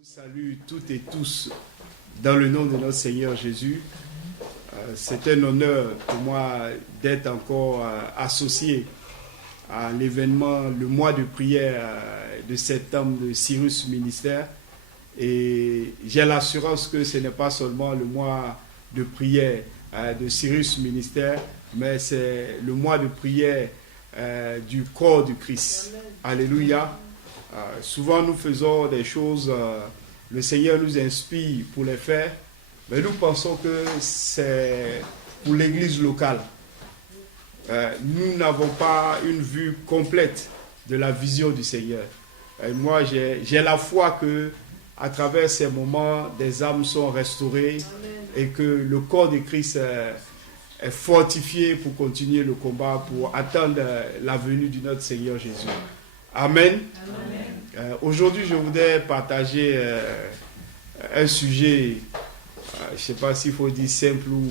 vous salue toutes et tous dans le nom de notre Seigneur Jésus. C'est un honneur pour moi d'être encore associé à l'événement, le mois de prière de septembre de Cyrus Ministère. Et j'ai l'assurance que ce n'est pas seulement le mois de prière de Cyrus Ministère, mais c'est le mois de prière du corps du Christ. Alléluia. Souvent nous faisons des choses, le Seigneur nous inspire pour les faire, mais nous pensons que c'est pour l'église locale. Nous n'avons pas une vue complète de la vision du Seigneur. Et moi, j'ai la foi que à travers ces moments, des âmes sont restaurées. Amen. Et que le corps de Christ est fortifié pour continuer le combat, pour attendre la venue de notre Seigneur Jésus. Amen. Amen. Aujourd'hui, je voudrais partager un sujet, je ne sais pas s'il faut dire simple ou...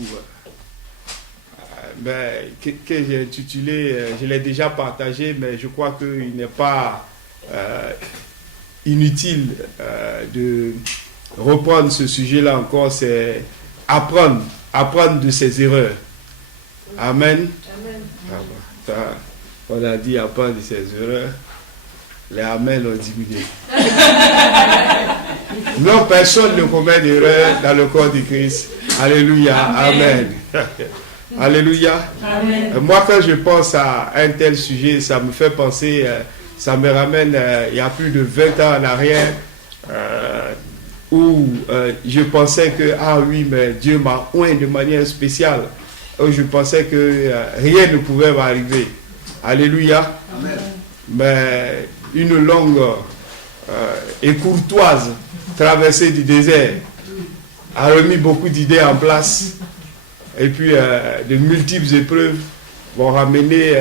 que j'ai intitulé, je l'ai déjà partagé, mais je crois qu'il n'est pas inutile de reprendre ce sujet-là encore, c'est apprendre de ses erreurs. Amen. Amen. On a dit apprendre de ses erreurs, les Amen ont diminué. Non, personne ne commet d'erreur dans le corps de Christ. Alléluia. Amen. Alléluia. Amen. Moi, quand je pense à un tel sujet, ça me fait penser, ça me ramène il y a plus de 20 ans en arrière, où je pensais que, ah oui, mais Dieu m'a oint de manière spéciale. Où je pensais que rien ne pouvait m'arriver. Alléluia. Amen. Mais une longue et courtoise traversée du désert a remis beaucoup d'idées en place. Et puis, de multiples épreuves vont ramener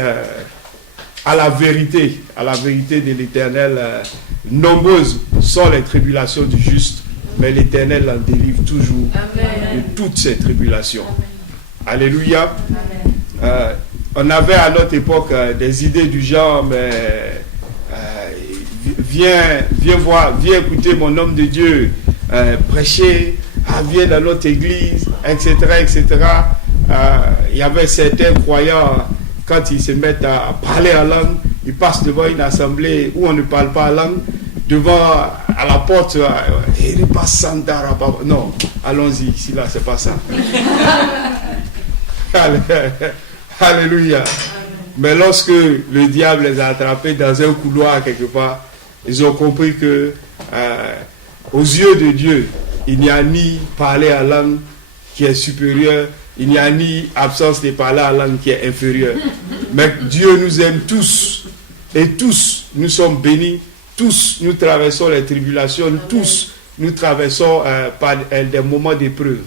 à la vérité de l'Éternel. Nombreuses sont les tribulations du juste, mais l'Éternel en délivre toujours. Amen. De toutes ces tribulations. Amen. Alléluia. Amen. On avait à notre époque des idées du genre, mais viens écouter mon homme de Dieu prêcher. Viens dans notre église, etc., etc. Il y avait certains croyants, quand ils se mettent à parler en langue, ils passent devant une assemblée où on ne parle pas en langue, devant, à la porte, non, allons-y, ici, là, c'est pas ça. Alléluia. Mais lorsque le diable les a attrapés dans un couloir quelque part, ils ont compris que, aux yeux de Dieu, il n'y a ni parler en langue qui est supérieure, il n'y a ni absence de parler en langue qui est inférieure. Mais Dieu nous aime tous, et tous nous sommes bénis, tous nous traversons les tribulations, Amen. Tous nous traversons par des moments d'épreuve.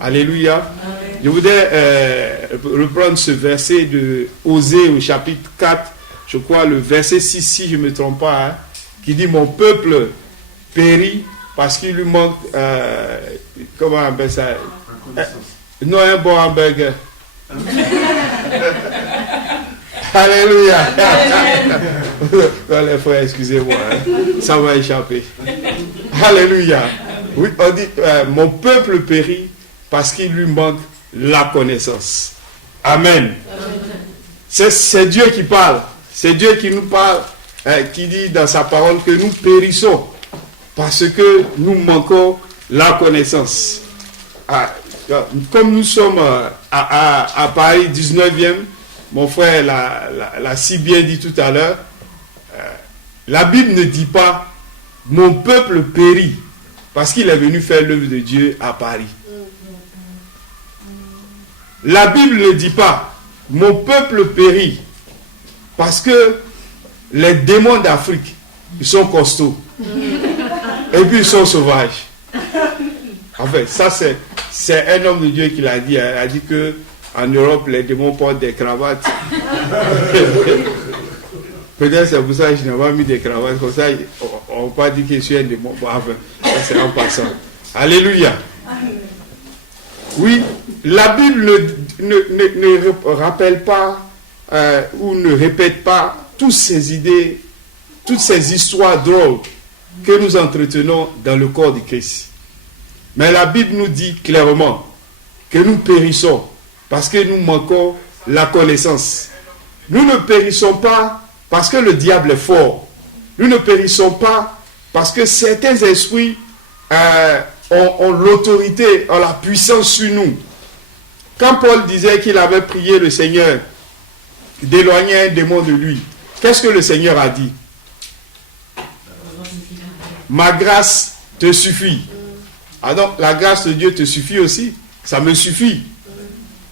Alléluia. Amen. Je voudrais reprendre ce verset de Osée au chapitre 4, je crois le verset 6, si je ne me trompe pas, hein, qui dit « Mon peuple périt parce qu'il lui manque, comment on appelle ça, non, un bon hamburger. » Alléluia. Non, les frères, excusez-moi, hein, ça m'a échappé. Alléluia. Oui, on dit, mon peuple périt parce qu'il lui manque la connaissance. Amen. C'est Dieu qui parle. C'est Dieu qui nous parle, qui dit dans sa parole que nous périssons parce que nous manquons la connaissance. Comme nous sommes à Paris 19e, mon frère l'a si bien dit tout à l'heure, la Bible ne dit pas « Mon peuple périt » parce qu'il est venu faire l'œuvre de Dieu à Paris. La Bible ne dit pas « Mon peuple périt » parce que les démons d'Afrique, ils sont costauds. Et puis ils sont sauvages. En fait, ça c'est un homme de Dieu qui l'a dit. Il a dit que en Europe, les démons portent des cravates. Peut-être c'est pour ça que je n'ai pas mis des cravates. Comme ça, on ne peut pas dire que je suis un démon. Bon, enfin, ça c'est en passant. Alléluia. Oui, la Bible ne rappelle pas ou ne répète pas toutes ces idées, toutes ces histoires drôles que nous entretenons dans le corps du Christ. Mais la Bible nous dit clairement que nous périssons parce que nous manquons la connaissance. Nous ne périssons pas parce que le diable est fort. Nous ne périssons pas parce que certains esprits ont l'autorité, ont la puissance sur nous. Quand Paul disait qu'il avait prié le Seigneur d'éloigner un démon de lui, qu'est-ce que le Seigneur a dit? Ma grâce te suffit. Ah donc, la grâce de Dieu te suffit aussi. Ça me suffit.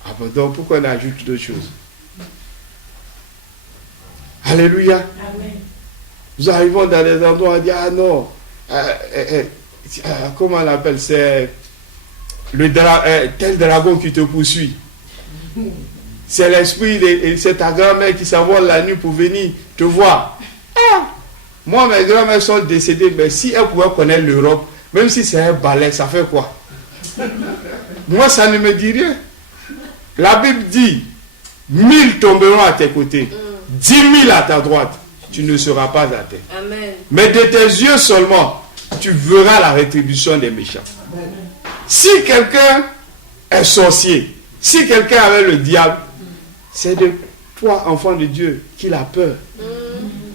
Ah ben donc, pourquoi on ajoute d'autres choses? Alléluia. Amen. Nous arrivons dans des endroits, on dit, ah non, comment on appelle, c'est tel dragon qui te poursuit. C'est l'esprit, c'est ta grand-mère qui s'envole la nuit pour venir te voir. Ah, moi, mes grand-mères sont décédées, mais si elles pouvaient connaître l'Europe, même si c'est un balai, ça fait quoi? Moi, ça ne me dit rien. La Bible dit, 1000 tomberont à tes côtés, 10 000 à ta droite, tu ne seras pas à terre. Amen. Mais de tes yeux seulement, tu verras la rétribution des méchants. Amen. Si quelqu'un est sorcier, si quelqu'un avait le diable, c'est de toi, enfant de Dieu, qu'il a peur.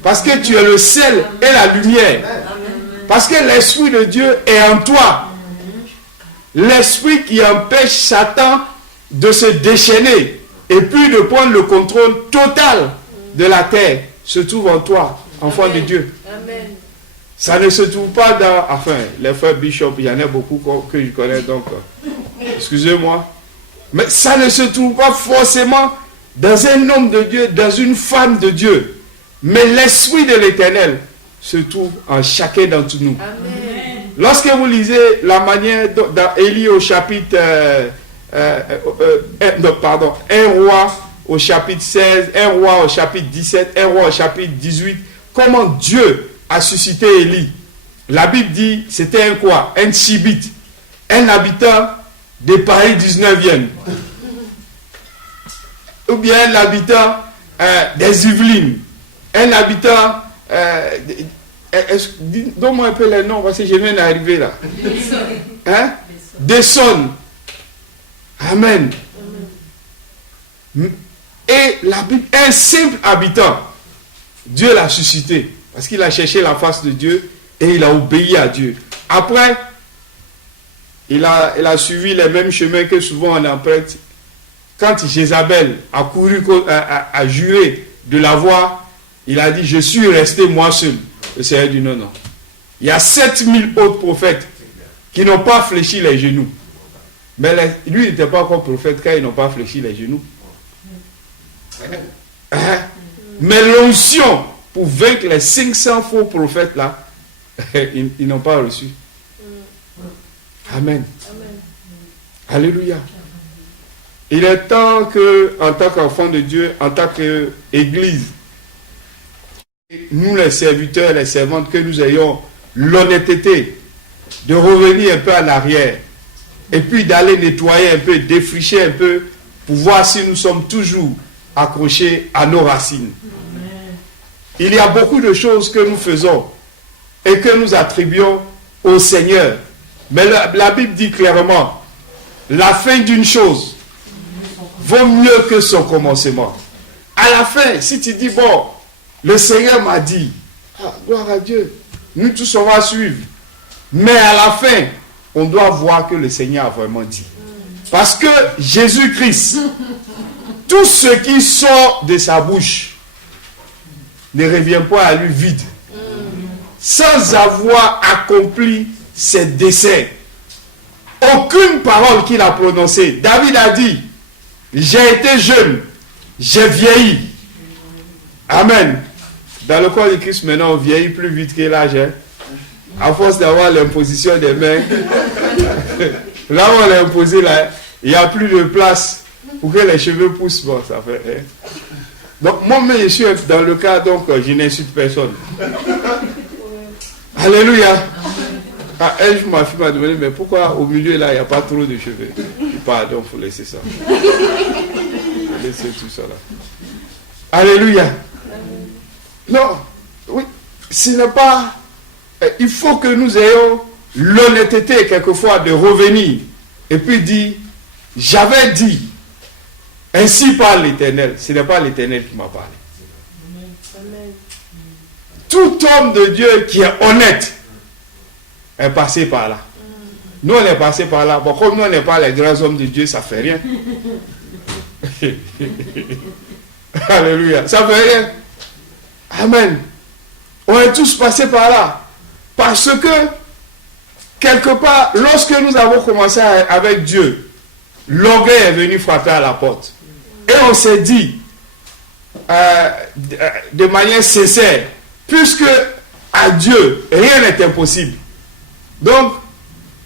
Parce que tu es le sel et la lumière. Parce que l'Esprit de Dieu est en toi. L'Esprit qui empêche Satan de se déchaîner et puis de prendre le contrôle total de la terre se trouve en toi, enfant de Dieu. Amen. Ça ne se trouve pas dans... Enfin, les frères Bishop, il y en a beaucoup que je connais, donc... excusez-moi. Mais ça ne se trouve pas forcément dans un homme de Dieu, dans une femme de Dieu. Mais l'Esprit de l'Éternel se trouve en chacun d'entre nous. Amen. Lorsque vous lisez la manière dans Élie au chapitre... 1 roi au chapitre 16, 1 roi au chapitre 17, 1 roi au chapitre 18, comment Dieu a suscité Élie. La Bible dit, c'était un quoi? Un Tchibite, un habitant de Paris 19e. Ou bien un habitant des Yvelines, un habitant... donne-moi un peu les noms, parce que je viens d'arriver là. Hein? D'Essonne. Amen. Et la Bible, un simple habitant, Dieu l'a suscité parce qu'il a cherché la face de Dieu et il a obéi à Dieu. Après, il a suivi les mêmes chemins que souvent on emprunte. Quand Jézabel a couru, a juré de la voir, il a dit, je suis resté moi seul. Le Seigneur dit non, non. Il y a 7000 autres prophètes qui n'ont pas fléchi les genoux. Mais lui, il n'était pas encore prophète quand ils n'ont pas fléchi les genoux. Mais l'onction pour vaincre les 500 faux prophètes là, ils n'ont pas reçu. Amen. Alléluia. Il est temps que, en tant qu'enfant de Dieu, en tant qu'Église, nous les serviteurs, les servantes, que nous ayons l'honnêteté de revenir un peu en arrière et puis d'aller nettoyer un peu, défricher un peu pour voir si nous sommes toujours accrochés à nos racines. Amen. Il y a beaucoup de choses que nous faisons et que nous attribuons au Seigneur. Mais la Bible dit clairement, la fin d'une chose vaut mieux que son commencement. À la fin, si tu dis, bon, le Seigneur m'a dit, gloire à Dieu, nous tous on va suivre. Mais à la fin, on doit voir que le Seigneur a vraiment dit. Parce que Jésus-Christ, tout ce qui sort de sa bouche ne revient pas à lui vide. Sans avoir accompli ses desseins. Aucune parole qu'il a prononcée. David a dit, j'ai été jeune, j'ai vieilli. Amen. Dans le corps de Christ, maintenant, on vieillit plus vite que l'âge. Hein? À force d'avoir l'imposition des mains, là où on l'a imposé, là, il n'y a plus de place pour que les cheveux poussent. Bon, ça fait. Hein? Donc, moi-même, je suis dans le cas, donc, je n'insulte personne. Alléluia. Ah, ma fille m'a demandé, mais pourquoi au milieu, là, il n'y a pas trop de cheveux? Pardon, il faut laisser ça. Laissez tout ça là. Alléluia. Non, oui, ce n'est pas il faut que nous ayons l'honnêteté quelquefois de revenir et puis dire, j'avais dit, ainsi parle l'Éternel. Ce n'est pas l'Éternel qui m'a parlé. Tout homme de Dieu qui est honnête est passé par là. Nous, on est passé par là. Bon, comme nous, on n'est pas les grands hommes de Dieu, ça ne fait rien. Alléluia. Ça ne fait rien. Amen. On est tous passés par là. Parce que, quelque part, lorsque nous avons commencé avec Dieu, l'orgueil est venu frapper à la porte. Et on s'est dit, de manière sincère, puisque à Dieu, rien n'est impossible. Donc,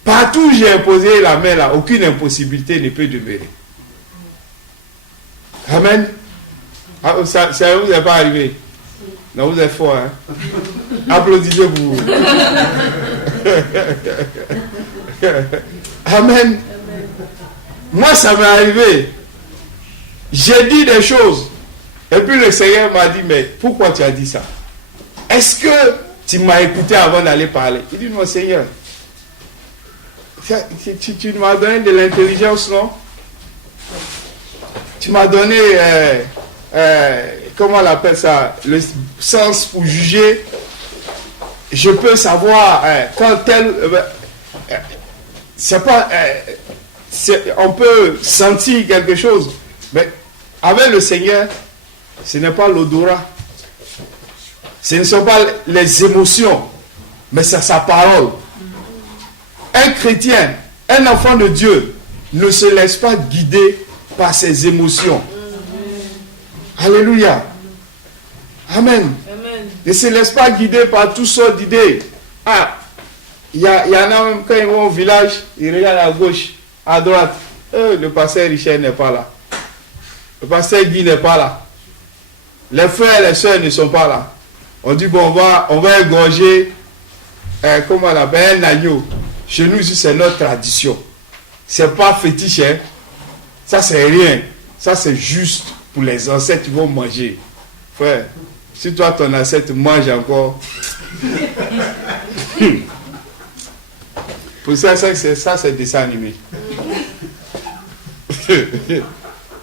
partout où j'ai imposé la main là, aucune impossibilité ne peut demeurer. Amen. Ah, ça ne vous est pas arrivé? Non, vous êtes fort, hein? Applaudissez vous. Amen. Moi, ça m'est arrivé. J'ai dit des choses. Et puis le Seigneur m'a dit, mais pourquoi tu as dit ça? Est-ce que tu m'as écouté avant d'aller parler? Il dit, non, Seigneur, tu m'as donné de l'intelligence, non? Tu m'as donné, comment on appelle ça, le sens pour juger. Je peux savoir quand tel... c'est pas... on peut sentir quelque chose. Mais avec le Seigneur, ce n'est pas l'odorat. Ce ne sont pas les émotions, mais c'est sa parole. Un chrétien, un enfant de Dieu, ne se laisse pas guider par ses émotions. Alléluia. Amen. Ne se laisse pas guider par toutes sortes d'idées. Ah, il y en a même quand ils vont au village, ils regardent à gauche, à droite. Le pasteur Richard n'est pas là. Le pasteur Guy n'est pas là. Les frères et les soeurs ne sont pas là. On dit, bon, on va égorger, comment on appelle, un agneau. Chez nous, c'est notre tradition. C'est pas fétiche, hein. Ça, c'est rien. Ça, c'est juste pour les ancêtres qui vont manger. Frère, si toi, ton ancêtre mange encore. Pour ça, c'est dessin animé.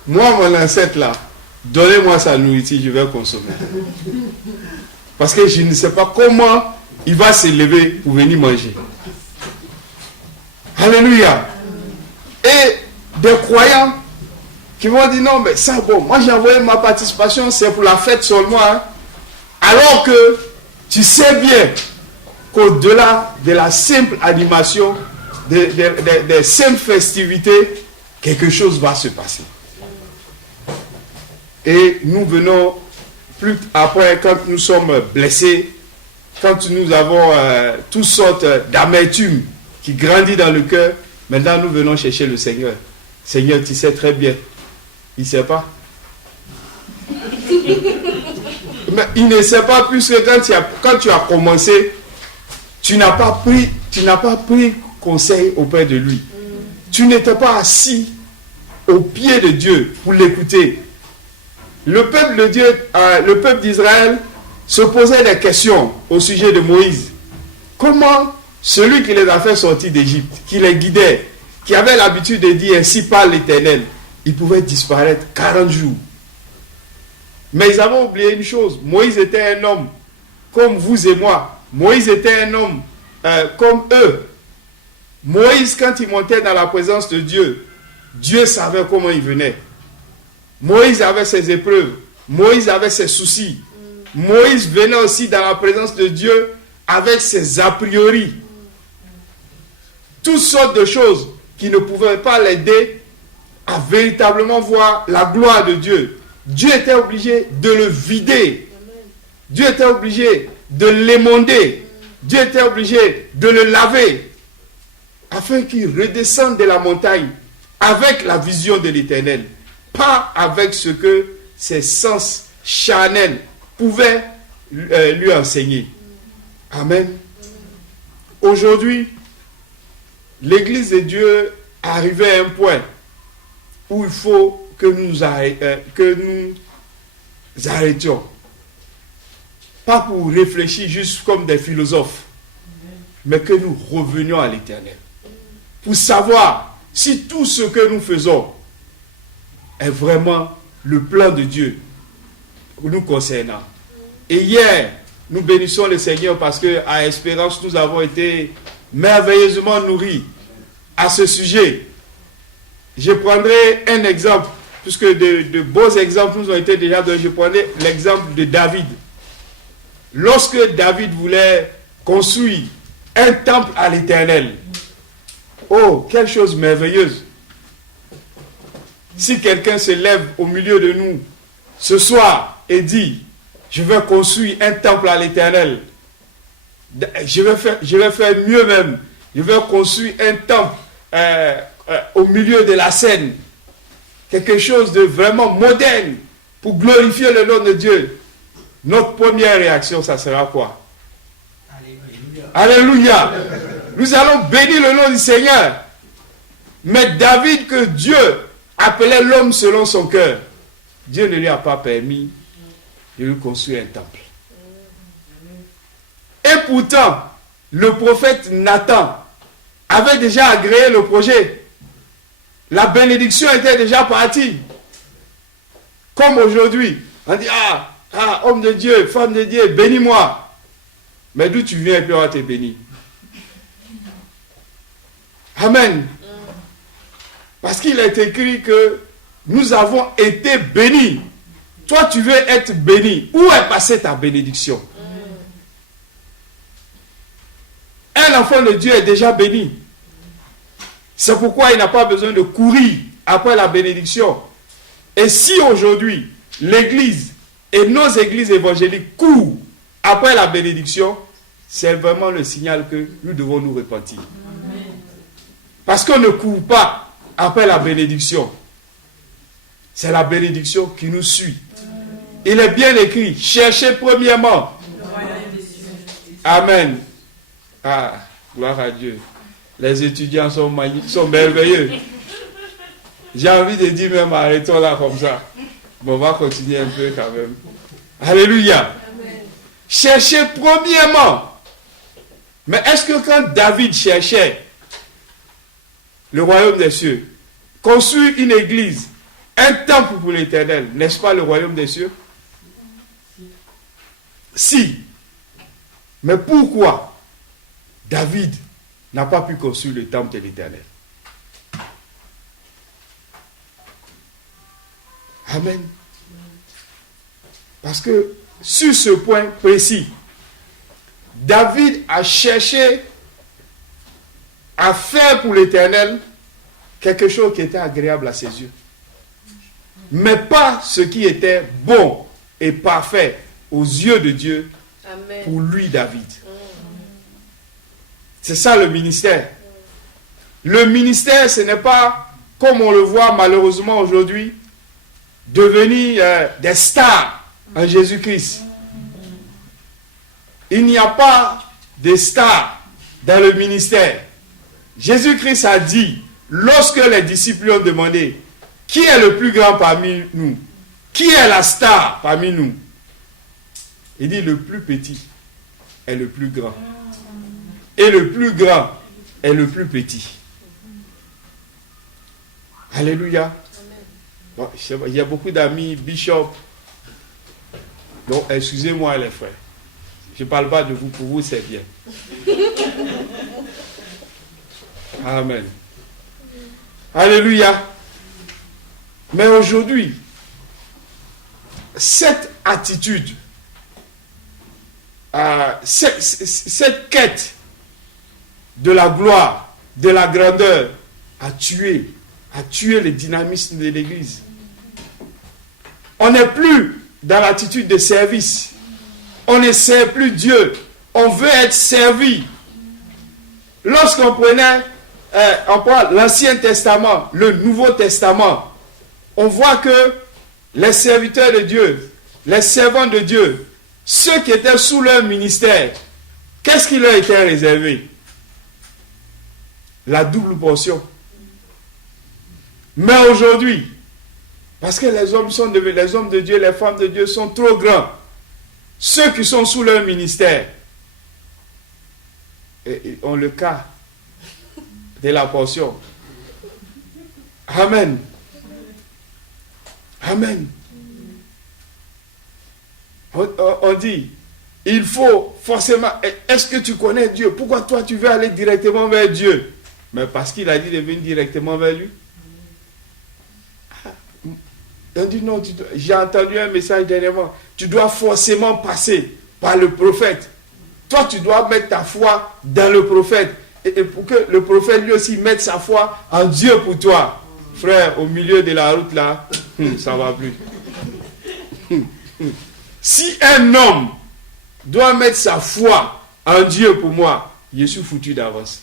Moi, mon ancêtre là, donnez-moi sa nourriture, je vais consommer. Parce que je ne sais pas comment il va se lever pour venir manger. Alléluia. Et des croyants qui vont dire non, mais ça, bon, moi j'ai envoyé ma participation, c'est pour la fête seulement. Hein. Alors que tu sais bien qu'au-delà de la simple animation, des simples festivités, quelque chose va se passer. Et nous venons plus après, quand nous sommes blessés, quand nous avons toutes sortes d'amertume qui grandit dans le cœur, maintenant nous venons chercher le Seigneur. Seigneur, tu sais très bien. Il ne sait pas. Mais il ne sait pas puisque quand tu as commencé, tu n'as pas pris conseil auprès de lui. Tu n'étais pas assis au pied de Dieu pour l'écouter. Le peuple de Dieu, le peuple d'Israël se posait des questions au sujet de Moïse. Comment celui qui les a fait sortir d'Égypte, qui les guidait, qui avait l'habitude de dire ainsi parle l'Éternel, il pouvait disparaître 40 jours. Mais ils avaient oublié une chose. Moïse était un homme comme vous et moi. Moïse était un homme comme eux. Moïse, quand il montait dans la présence de Dieu, Dieu savait comment il venait. Moïse avait ses épreuves. Moïse avait ses soucis. Moïse venait aussi dans la présence de Dieu avec ses a priori. Toutes sortes de choses qui ne pouvaient pas l'aider à véritablement voir la gloire de Dieu. Dieu était obligé de le vider. Dieu était obligé de l'émonder. Dieu était obligé de le laver afin qu'il redescende de la montagne avec la vision de l'Éternel, pas avec ce que ses sens charnels pouvaient lui enseigner. Nous Aujourd'hui, l'Église de Dieu est arrivée à un point où il faut que nous arrêtions. Pas pour réfléchir juste comme des philosophes, mais que nous revenions à l'Éternel. Pour savoir si tout ce que nous faisons est vraiment le plan de Dieu nous concernant. Et hier, nous bénissons le Seigneur parce qu'à Espérance, nous avons été merveilleusement nourris à ce sujet. Je prendrai un exemple, puisque de beaux exemples nous ont été déjà donnés. Je prendrai l'exemple de David. Lorsque David voulait construire un temple à l'Éternel, oh, quelle chose merveilleuse! Si quelqu'un se lève au milieu de nous ce soir et dit, je vais construire un temple à l'Éternel, je vais faire mieux même, je vais construire un temple au milieu de la scène, quelque chose de vraiment moderne pour glorifier le nom de Dieu. Notre première réaction, ça sera quoi? Alléluia. Nous allons bénir le nom du Seigneur. Mais David, que Dieu appelait l'homme selon son cœur, Dieu ne lui a pas permis de lui construire un temple. Et pourtant, le prophète Nathan avait déjà agréé le projet. La bénédiction était déjà partie. Comme aujourd'hui, on dit, homme de Dieu, femme de Dieu, bénis-moi. Mais d'où tu viens et puis on va te bénir. Amen. Parce qu'il est écrit que nous avons été bénis. Toi, tu veux être béni. Où est passée ta bénédiction? Un enfant de Dieu est déjà béni. C'est pourquoi il n'a pas besoin de courir après la bénédiction. Et si aujourd'hui, l'Église et nos églises évangéliques courent après la bénédiction, c'est vraiment le signal que nous devons nous repentir. Parce qu'on ne court pas après la bénédiction. C'est la bénédiction qui nous suit. Il est bien écrit, cherchez premièrement. Amen. Ah, gloire à Dieu. Les étudiants sont merveilleux. J'ai envie de dire même, arrêtons là comme ça. Mais on va continuer un peu quand même. Alléluia. Amen. Cherchez premièrement. Mais est-ce que quand David cherchait le royaume des cieux, construire une église, un temple pour l'Éternel, n'est-ce pas le royaume des cieux? Si. Mais pourquoi David n'a pas pu construire le temple de l'Éternel? Amen. Parce que sur ce point précis, David a cherché à faire pour l'Éternel quelque chose qui était agréable à ses yeux. Mais pas ce qui était bon et parfait aux yeux de Dieu. Amen. Pour lui, David. C'est ça le ministère. Le ministère, ce n'est pas, comme on le voit malheureusement aujourd'hui, devenir des stars en Jésus-Christ. Il n'y a pas de stars dans le ministère. Jésus-Christ a dit, lorsque les disciples ont demandé, qui est le plus grand parmi nous? Qui est la star parmi nous? Il dit, le plus petit est le plus grand. Et le plus grand est le plus petit. Alléluia. Bon, il y a beaucoup d'amis, Bishop. Donc, excusez-moi les frères. Je ne parle pas de vous, pour vous c'est bien. Amen. Alléluia. Mais aujourd'hui, cette attitude, cette quête de la gloire, de la grandeur, a tué le dynamisme de l'Église. On n'est plus dans l'attitude de service. On ne sert plus Dieu. On veut être servi. Lorsqu'on on prend l'Ancien Testament, le Nouveau Testament, on voit que les serviteurs de Dieu, les servants de Dieu, ceux qui étaient sous leur ministère, qu'est-ce qui leur était réservé? La double portion. Mais aujourd'hui, parce que les hommes de Dieu, les femmes de Dieu sont trop grands, ceux qui sont sous leur ministère, on le cas de la portion. Amen. Amen. On dit, il faut forcément... Est-ce que tu connais Dieu? Pourquoi toi tu veux aller directement vers Dieu? Mais parce qu'il a dit de venir directement vers lui. On dit non, j'ai entendu un message dernièrement. Tu dois forcément passer par le prophète. Toi, tu dois mettre ta foi dans le prophète. Et pour que le prophète lui aussi mette sa foi en Dieu pour toi. Frère, au milieu de la route là, ça va plus. Si un homme doit mettre sa foi en Dieu pour moi, je suis foutu d'avance.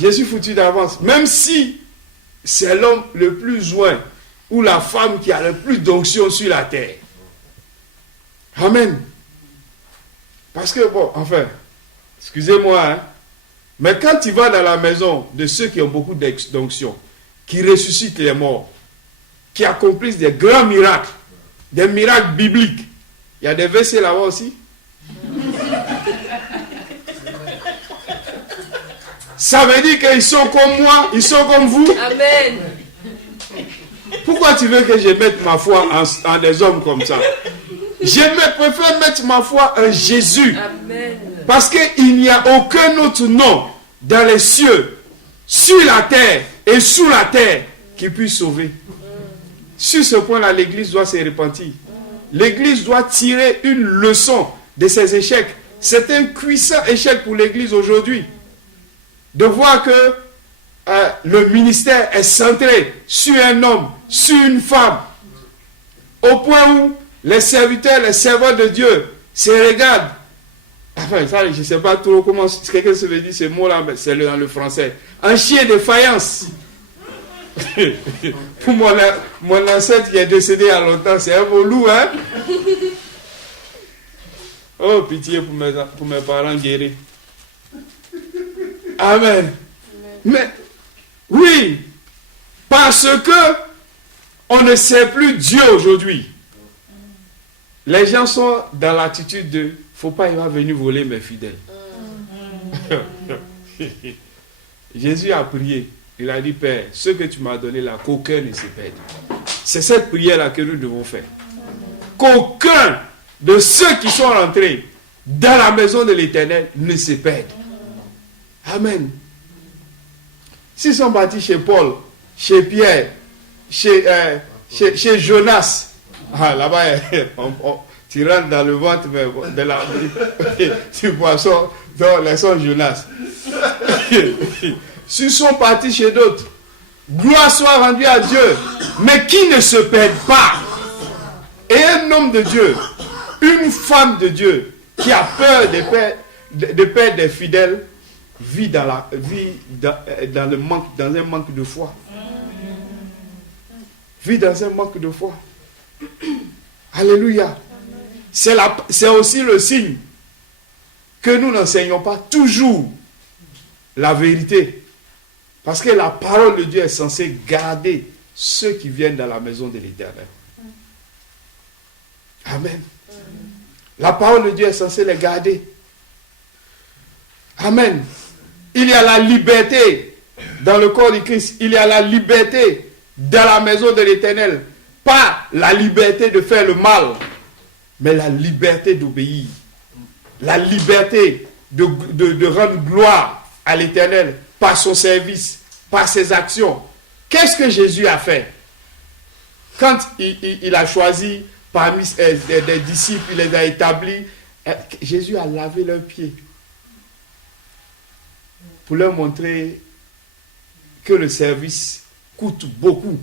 Je suis foutu d'avance. Même si c'est l'homme le plus loin ou la femme qui a le plus d'onction sur la terre. Amen. Parce que, bon, enfin, excusez-moi, hein, mais quand tu vas dans la maison de ceux qui ont beaucoup d'onction, qui ressuscitent les morts, qui accomplissent des grands miracles, des miracles bibliques, il y a des versets là-bas aussi. Ça veut dire qu'ils sont comme moi, ils sont comme vous. Amen. Pourquoi tu veux que je mette ma foi en des hommes comme ça? Je préfère mettre ma foi en Jésus. Amen. Parce qu'il n'y a aucun autre nom dans les cieux, sur la terre et sous la terre qui puisse sauver. Sur ce point-là, l'Église doit se repentir. L'Église doit tirer une leçon de ses échecs. C'est un cuissant échec pour l'Église aujourd'hui. De voir que le ministère est centré sur un homme, sur une femme. Au point où les serviteurs, les servants de Dieu se regardent. Enfin, ça, je ne sais pas trop comment quelqu'un se veut dire ce mot-là, mais c'est dans le français. Un chien de faïence. Pour mon ancêtre qui est décédé il y a longtemps, c'est un beau loup, hein? Oh, pitié pour mes parents guéris. Amen. Mais, oui, parce que on ne sait plus Dieu aujourd'hui. Les gens sont dans l'attitude de faut pas, il va venir voler mes fidèles. Jésus a prié. Il a dit, Père, ce que tu m'as donné là, qu'aucun ne se perde. C'est cette prière-là que nous devons faire. Qu'aucun de ceux qui sont rentrés dans la maison de l'Éternel ne se perde. Amen. S'ils sont partis chez Paul, chez Pierre, chez Jonas, là-bas, tu rentres dans le ventre du poisson, dans les sons Jonas. S'ils sont partis chez d'autres, gloire soit rendue à Dieu, mais qui ne se perd pas. Et un homme de Dieu, une femme de Dieu, qui a peur de perdre des fidèles, vit dans un manque de foi. Vit dans un manque de foi. Alléluia. C'est aussi le signe que nous n'enseignons pas toujours la vérité. Parce que la parole de Dieu est censée garder ceux qui viennent dans la maison de l'Éternel. Amen. La parole de Dieu est censée les garder. Amen. Il y a la liberté dans le corps du Christ. Il y a la liberté dans la maison de l'Éternel. Pas la liberté de faire le mal, mais la liberté d'obéir. La liberté de rendre gloire à l'Éternel par son service, par ses actions. Qu'est-ce que Jésus a fait? Quand il a choisi parmi des disciples, il les a établis, Jésus a lavé leurs pieds pour leur montrer que le service coûte beaucoup.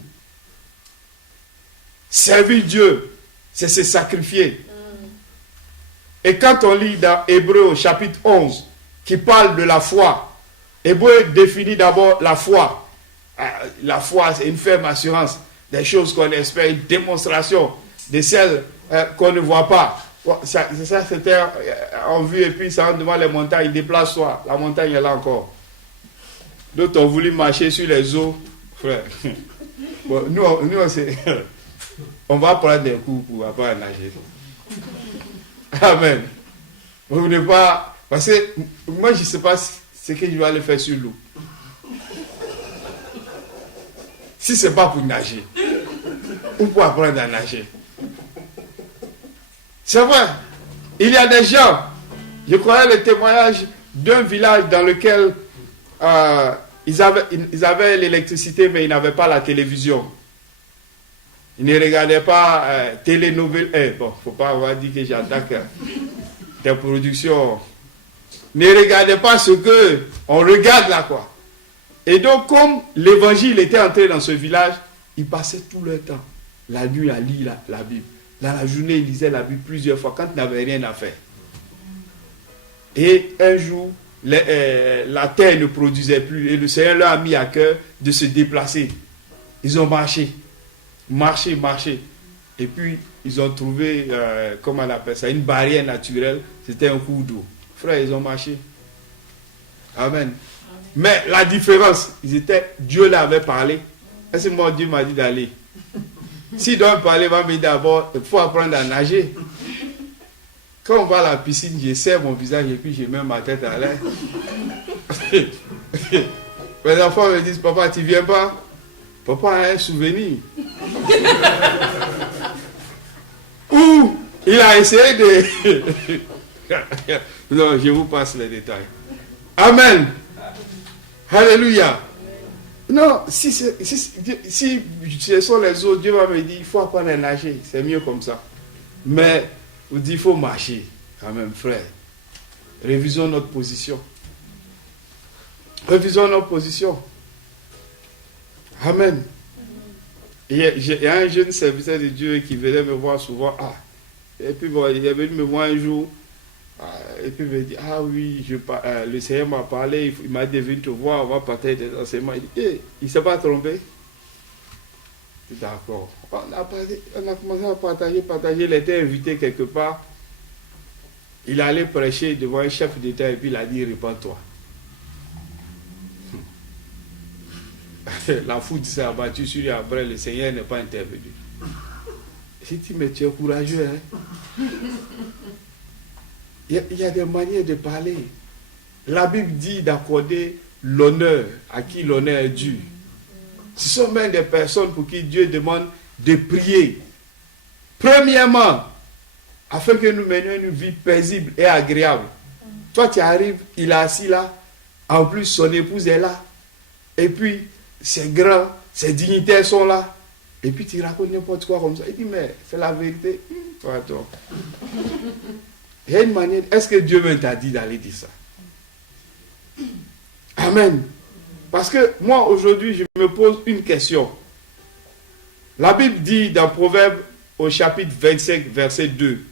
Servir Dieu, c'est se sacrifier. Et quand on lit dans Hébreux au chapitre 11, qui parle de la foi, Hébreux définit d'abord la foi. La foi, c'est une ferme assurance des choses qu'on espère, une démonstration de celles qu'on ne voit pas. Ça c'était en vue, et puis ça devant les montagnes, déplace-toi. La montagne est là encore. D'autres ont voulu marcher sur les eaux. Frère. Bon, nous on va prendre des coups pour apprendre à nager. Amen. Vous ne pas. Parce que moi, je ne sais pas ce que je vais aller faire sur l'eau. Si ce n'est pas pour nager, ou pour apprendre à nager. C'est vrai, il y a des gens, je croyais le témoignage d'un village dans lequel ils avaient l'électricité, mais ils n'avaient pas la télévision. Ils ne regardaient pas télénovelas. Bon, il ne faut pas avoir dit que j'attaque des productions. Ne regardez pas ce qu'on regarde là, quoi. Et donc, comme l'évangile était entré dans ce village, ils passaient tout leur temps, la nuit, à lire la Bible. Dans la journée, ils lisaient la Bible plusieurs fois quand ils n'avaient rien à faire. Et un jour, la terre ne produisait plus et le Seigneur leur a mis à cœur de se déplacer. Ils ont marché. Et puis, ils ont trouvé, comment on appelle ça, une barrière naturelle. C'était un cours d'eau. Frère, ils ont marché. Amen. Mais la différence, Dieu leur avait parlé. Est-ce que moi, Dieu m'a dit d'aller? S'il doit parler, il va me dire d'abord, il faut apprendre à nager. Quand on va à la piscine, je serre mon visage et puis je mets ma tête à l'air. Les enfants me disent, papa, tu ne viens pas? Papa a un souvenir. Ou il a essayé de... Non, je vous passe les détails. Amen. Alléluia. Non, si ce sont les autres, Dieu va me dire, il faut apprendre à nager. C'est mieux comme ça. Mais, vous dites, il faut marcher. Quand même, frère. Révisons notre position. Amen. Il y a un jeune serviteur de Dieu qui venait me voir souvent. Et puis bon, il est venu me voir un jour. Et puis il me dit, oui, le Seigneur m'a parlé, il m'a dit, viens te voir, on va partager des enseignements. Il dit, il ne s'est pas trompé. D'accord. On a commencé à partager. Il était invité quelque part. Il allait prêcher devant un chef d'État et puis il a dit, répands-toi. La foule s'est abattue sur lui. Après, le Seigneur n'est pas intervenu. J'ai dit, mais tu es courageux, hein? Il y a des manières de parler. La Bible dit d'accorder l'honneur à qui l'honneur est dû. Ce sont même des personnes pour qui Dieu demande de prier. Premièrement, afin que nous menions une vie paisible et agréable. Toi, tu arrives, il est assis là. En plus, son épouse est là. Et puis, ses grands, ses dignitaires sont là. Et puis, tu racontes n'importe quoi comme ça. Il dit, mais c'est la vérité. Toi, toi. Il y a une manière. Est-ce que Dieu t'a dit d'aller dire ça? Amen. Parce que moi, aujourd'hui, je me pose une question. La Bible dit dans Proverbe, au chapitre 25, verset 2,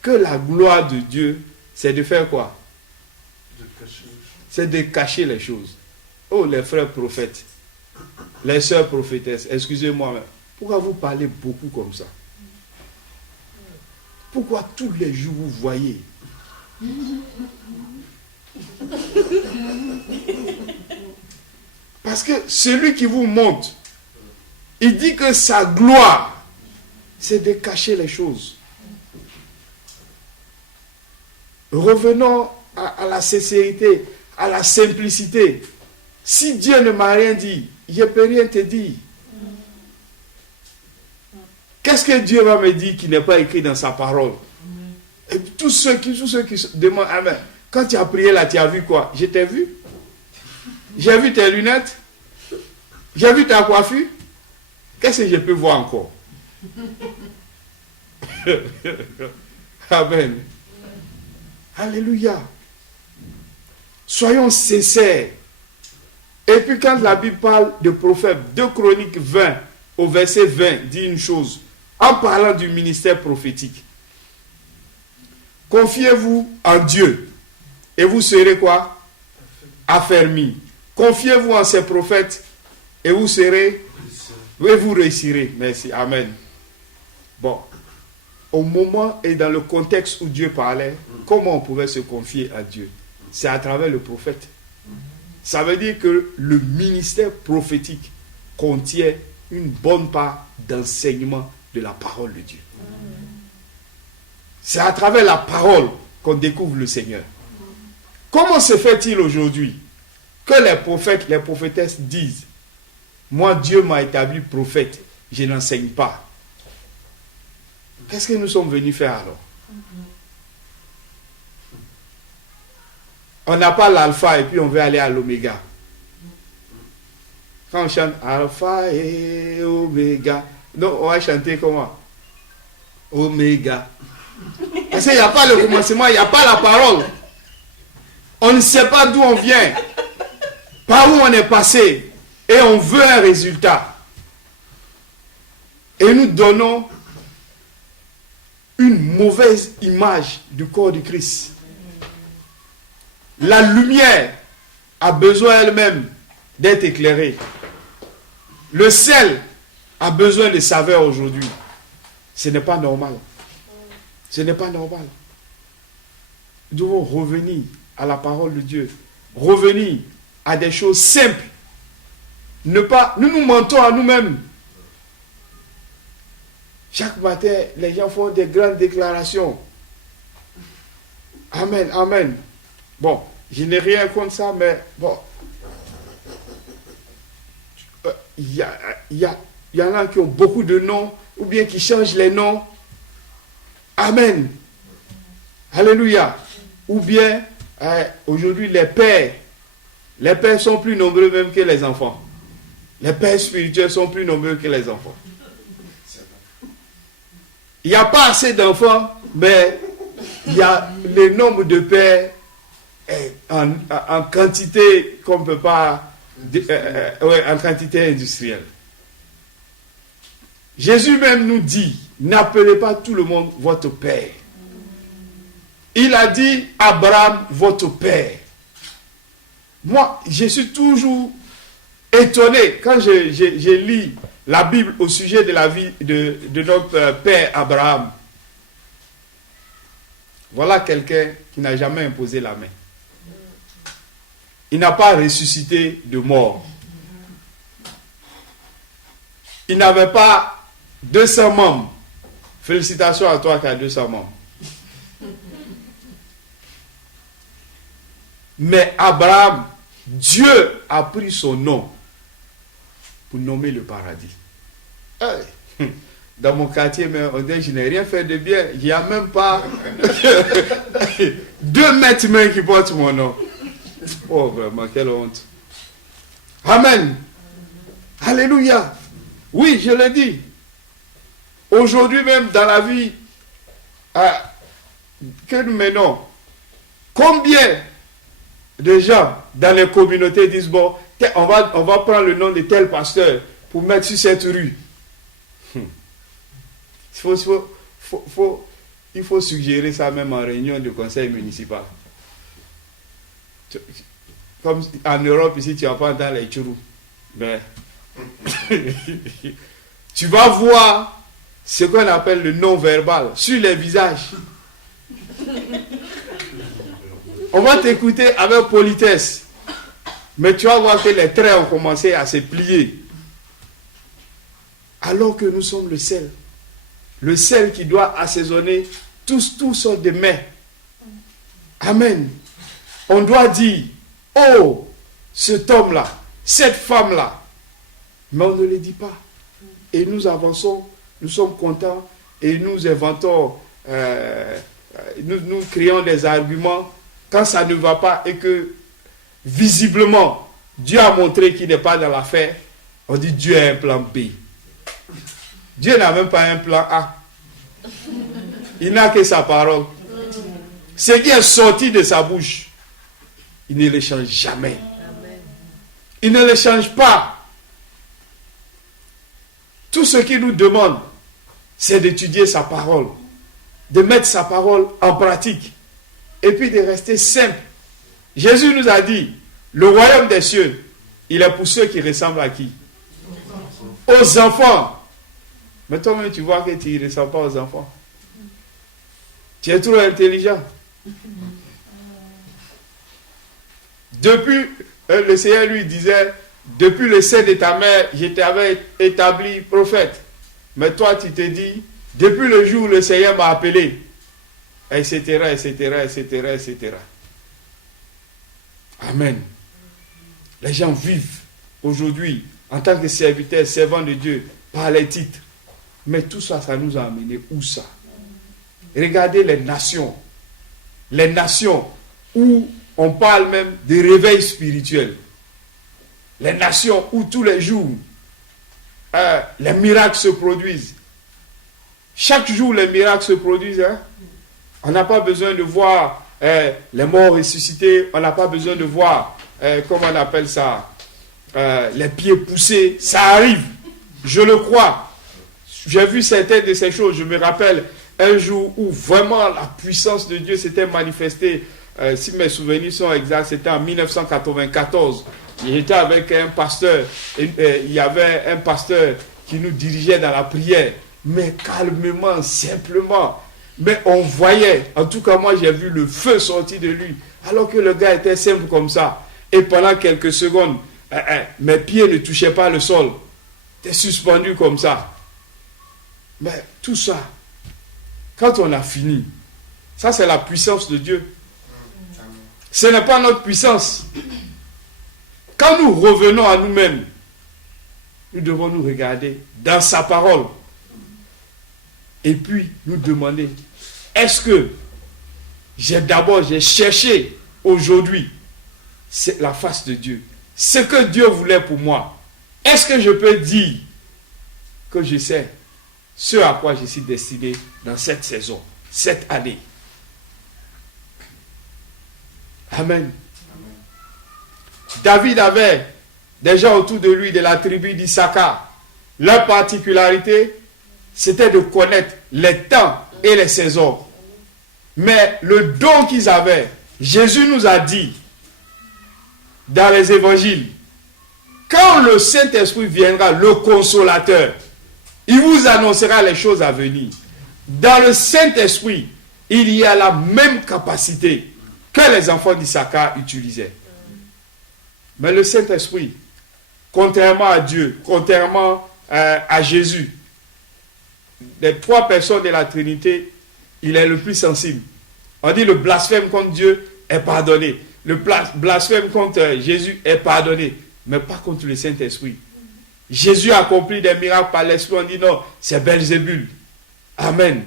que la gloire de Dieu, c'est de faire quoi? C'est de cacher les choses. Oh, les frères prophètes, les sœurs prophétesses, excusez-moi, pourquoi vous parlez beaucoup comme ça? Pourquoi tous les jours vous voyez? Parce que celui qui vous montre, il dit que sa gloire, c'est de cacher les choses. Revenons à la sincérité, à la simplicité. Si Dieu ne m'a rien dit, je ne peux rien te dire. Qu'est-ce que Dieu va me dire qui n'est pas écrit dans sa parole? Et tous ceux qui se demandent, Amen, quand tu as prié là, tu as vu quoi? Je t'ai vu. J'ai vu tes lunettes. J'ai vu ta coiffure. Qu'est-ce que je peux voir encore? Amen. Alléluia. Soyons sincères. Et puis quand la Bible parle de prophète, 2 Chroniques 20, au verset 20, dit une chose, en parlant du ministère prophétique. Confiez-vous en Dieu et vous serez quoi? Affermis. Confiez-vous en ses prophètes et vous serez, et vous réussirez. Merci. Amen. Bon. Au moment et dans le contexte où Dieu parlait, comment on pouvait se confier à Dieu? C'est à travers le prophète. Ça veut dire que le ministère prophétique contient une bonne part d'enseignement de la parole de Dieu. C'est à travers la parole qu'on découvre le Seigneur. Comment se fait-il aujourd'hui que les prophètes, les prophétesses disent « Moi, Dieu m'a établi prophète, je n'enseigne pas. » Qu'est-ce que nous sommes venus faire alors? On n'a pas l'alpha et puis on veut aller à l'oméga. Quand on chante alpha et oméga, donc on va chanter comment? Oméga. Parce qu'il n'y a pas le commencement, il n'y a pas la parole. On ne sait pas d'où on vient, par où on est passé, et on veut un résultat. Et nous donnons une mauvaise image du corps de Christ. La lumière a besoin elle-même d'être éclairée. Le sel a besoin de saveur aujourd'hui. Ce n'est pas normal. Ce n'est pas normal. Nous devons revenir à la parole de Dieu. Revenir à des choses simples. Nous nous mentons à nous-mêmes. Chaque matin, les gens font des grandes déclarations. Amen, amen. Bon, je n'ai rien contre ça, mais bon. Il y en a qui ont beaucoup de noms, ou bien qui changent les noms. Amen. Alléluia. Ou bien, aujourd'hui, les pères sont plus nombreux même que les enfants. Les pères spirituels sont plus nombreux que les enfants. Il n'y a pas assez d'enfants, mais il y a le nombre de pères en quantité qu'on ne peut pas, en quantité industrielle. Jésus même nous dit, n'appelez pas tout le monde votre père. Il a dit, Abraham, votre père. Moi, je suis toujours étonné quand je lis la Bible au sujet de la vie de notre père Abraham. Voilà quelqu'un qui n'a jamais imposé la main. Il n'a pas ressuscité de mort. Il n'avait pas 200 membres. Félicitations à toi qui as 200 membres. Mais Abraham, Dieu a pris son nom pour nommer le paradis. Dans mon quartier, on dit, je n'ai rien fait de bien. Il n'y a même pas 2 mètres mains qui portent mon nom. Oh, vraiment, quelle honte. Amen. Alléluia. Oui, je le dis. Aujourd'hui même, dans la vie que nous menons, combien de gens dans les communautés disent, bon, on va prendre le nom de tel pasteur pour mettre sur cette rue. Il faut suggérer ça même en réunion de conseil municipal. Comme en Europe, ici, tu vas pas dans les churros. Mais tu vas voir ce qu'on appelle le non-verbal sur les visages. On va t'écouter avec politesse. Mais tu vas voir que les traits ont commencé à se plier. Alors que nous sommes le sel. Le sel qui doit assaisonner toutes sortes de mets. Amen. On doit dire, oh, cet homme-là, cette femme-là. Mais on ne le dit pas. Et nous avançons, nous sommes contents et nous inventons, nous créons des arguments quand ça ne va pas et que visiblement Dieu a montré qu'il n'est pas dans l'affaire. On dit Dieu a un plan B. Dieu n'a même pas un plan A. Il n'a que sa parole. Ce qui est sorti de sa bouche, il ne le change jamais. Il ne le change pas. Tout ce qu'il nous demande, c'est d'étudier sa parole, de mettre sa parole en pratique, et puis de rester simple. Jésus nous a dit, le royaume des cieux, il est pour ceux qui ressemblent à qui? Aux enfants. Mais toi-même, tu vois que tu ne ressembles pas aux enfants. Tu es trop intelligent. Depuis, le Seigneur lui disait, depuis le sein de ta mère, je t'avais établi prophète. Mais toi, tu te dis, depuis le jour où le Seigneur m'a appelé, etc., etc., etc., etc. Amen. Les gens vivent aujourd'hui en tant que serviteurs, servants de Dieu, par les titres. Mais tout ça, ça nous a amené où ça? Regardez les nations. Les nations où on parle même de réveil spirituel. Les nations où tous les jours, les miracles se produisent. Chaque jour, les miracles se produisent. Hein? On n'a pas besoin de voir les morts ressuscités. On n'a pas besoin de voir, comment on appelle ça, les pieds poussés. Ça arrive. Je le crois. J'ai vu certaines de ces choses. Je me rappelle un jour où vraiment la puissance de Dieu s'était manifestée. Si mes souvenirs sont exacts, c'était en 1994. J'étais avec un pasteur. Il y avait un pasteur qui nous dirigeait dans la prière. Mais calmement, simplement. Mais on voyait, en tout cas moi j'ai vu le feu sortir de lui. Alors que le gars était simple comme ça. Et pendant quelques secondes, mes pieds ne touchaient pas le sol. J'étais suspendu comme ça. Mais tout ça, quand on a fini, ça c'est la puissance de Dieu. Ce n'est pas notre puissance. Quand nous revenons à nous-mêmes, nous devons nous regarder dans sa parole. Et puis nous demander, est-ce que j'ai cherché aujourd'hui la face de Dieu, ce que Dieu voulait pour moi. Est-ce que je peux dire que je sais ce à quoi je suis destiné dans cette saison, cette année? Amen. David avait des gens autour de lui de la tribu d'Issachar. Leur particularité, c'était de connaître les temps et les saisons. Mais le don qu'ils avaient, Jésus nous a dit dans les évangiles, quand le Saint-Esprit viendra, le consolateur, il vous annoncera les choses à venir. Dans le Saint-Esprit, il y a la même capacité que les enfants d'Issachar utilisaient. Mais le Saint-Esprit, contrairement à Dieu, contrairement à Jésus, des trois personnes de la Trinité, il est le plus sensible. On dit le blasphème contre Dieu est pardonné. Le blasphème contre Jésus est pardonné. Mais pas contre le Saint-Esprit. Jésus a accompli des miracles par l'Esprit. On dit non, c'est Belzébul. Amen.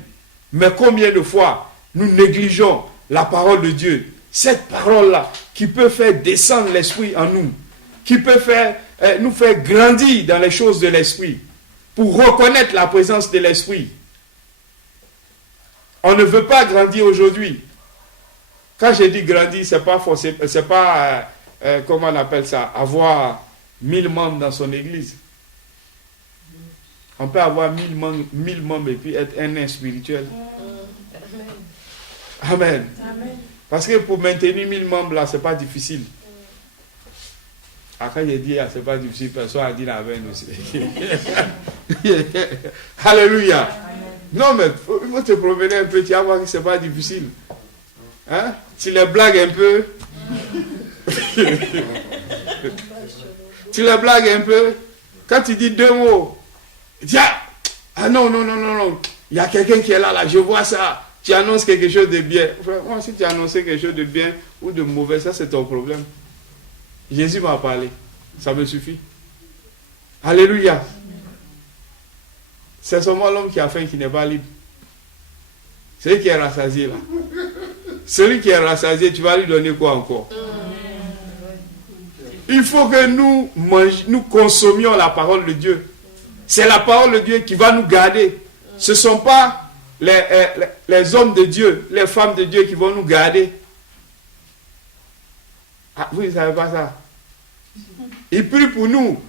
Mais combien de fois nous négligeons la parole de Dieu? Cette parole-là qui peut faire descendre l'Esprit en nous. Qui peut nous faire grandir dans les choses de l'Esprit. Pour reconnaître la présence de l'Esprit. On ne veut pas grandir aujourd'hui. Quand je dis grandir, c'est pas forcément, c'est pas, comment on appelle ça, avoir 1000 membres dans son église. On peut avoir 1000 membres et puis être un nain spirituel. Amen. Amen. Parce que pour maintenir 1000 membres là, c'est pas difficile. Quand j'ai dit, c'est pas difficile, personne a dit la veine aussi. Alléluia. Non, mais il faut te promener un peu, tu vas voir que c'est pas difficile. Hein? Tu les blagues un peu. Tu les blagues un peu. Quand tu dis deux mots, tu dis, ah non. Il y a quelqu'un qui est là, je vois ça. Tu annonces quelque chose de bien. Moi, si tu annonces quelque chose de bien ou de mauvais, ça c'est ton problème. Jésus m'a parlé. Ça me suffit. Alléluia. C'est seulement l'homme qui a faim qui n'est pas libre. Celui qui est rassasié là. Celui qui est rassasié, tu vas lui donner quoi encore? Il faut que nous consommions la parole de Dieu. C'est la parole de Dieu qui va nous garder. Ce ne sont pas les hommes de Dieu, les femmes de Dieu qui vont nous garder. Ah, vous ne savez pas ça? Ils prient pour nous.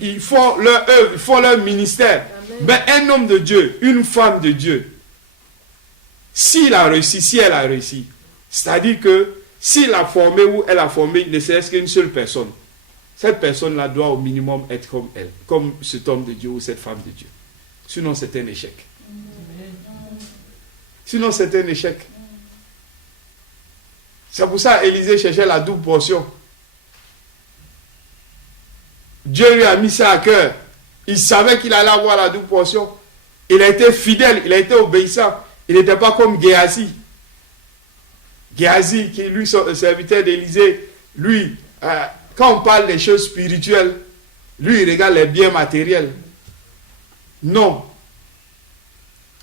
Ils font leur œuvre, ils font leur ministère. Mais un homme de Dieu, une femme de Dieu, s'il a réussi, si elle a réussi, c'est-à-dire que s'il a formé ou elle a formé ne serait-ce qu'une seule personne, cette personne-là doit au minimum être comme elle, comme cet homme de Dieu ou cette femme de Dieu. Sinon, c'est un échec. Sinon, c'est un échec. C'est pour ça qu'Élisée cherchait la double portion. Dieu lui a mis ça à cœur. Il savait qu'il allait avoir la double portion. Il a été fidèle, il a été obéissant. Il n'était pas comme Géasi. Géasi, qui lui, serviteur d'Élisée, Lui, quand on parle des choses spirituelles, lui, il regarde les biens matériels. Non.